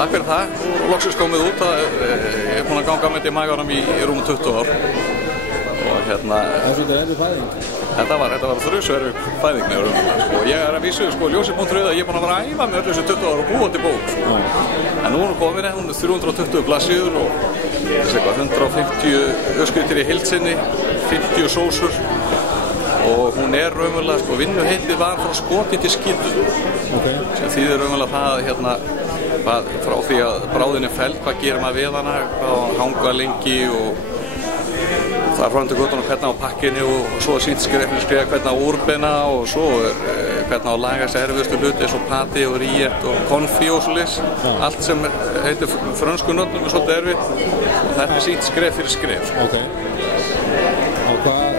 Takk fyrir það. Loksins komið út. Ég er búinn að ganga með þetta í maganum í rúm 20 ár. Og hérna... Það er fæðing? Þetta var þrjusverður fæðing með raunverulega, sko. Ég er að vísu, sko, ljósi.rauð að ég er búinn að vera að æfa með öllu þessu 20 ár og búa til bók, sko. En nú er hún komin, hún er 320 blaðsíður og þessi eitthvað 150 uppskriftir í heild sinni, 50 sósur og hún er raunverulega, sko, vinnuheitið var frá skoti til skítu. Sem þýðir raunverulega það, hérna, frá því að bráðin er felld, hvað gerir maður við hana, hvað hanga lengi og það er frá til göttunum hvernig á pakkinni og svo er sýnt skref hvernig á úrbeina og svo er hvernig á að laga þessi erfiðustu hluti eins og pati og ríett og konfi og svoleiðis. Allt sem heitir frönsku nöfnum er svolítið erfitt og þetta er sýnt skref fyrir skref. Og hvað,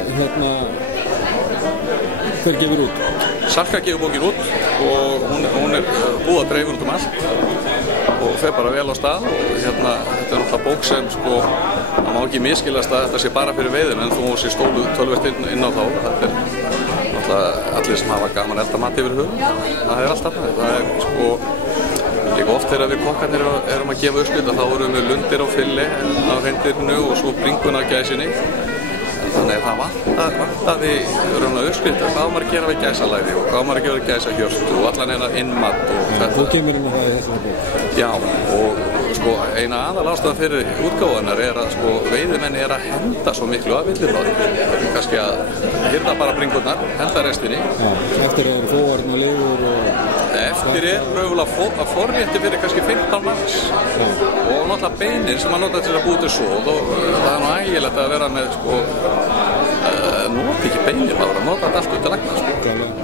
hver gefur út? Salka gefur bókin út og hún er búið að dreifa út um allt og fer bara vel á stað og þetta er náttúrulega bók sem, sko, það má ekki miskilast að þetta sé bara fyrir veiðin en þú sé stólu tölvert inn á þá. Þetta er náttúrulega allir sem hafa gaman elda mat yfir höfum. Það er alltaf það. Það er, sko, líka oft þegar við kokkarnir erum að gefa uppskrift þá erum við lundir á fylli á hreindýrinu og svo bringuna á gæsinni. Þannig að það vantaði raunverulega uppskrift hvað maður að gera við gæsalæri og hvað maður að gera við gæsahjörtu og allan hérna innmat og þetta. Þú kemur inn á það í þessari bók? Já, og sko eina aðalástæðan fyrir útgáfunar er að sko veiðimenn er að henda svo miklu af villibráði. Það er kannski að hirða bara bringurnar, henda restinni. Já, eftir er fóvarn og liður og... Eftir er raunverulega forrétti fyrir kannski 15 manns og náttúrulega beinin sem maður nota til að búa til sóð og það er nú ægilegt að vera með sko nota ekki beinin, maður nota þetta allt út að lagna sko.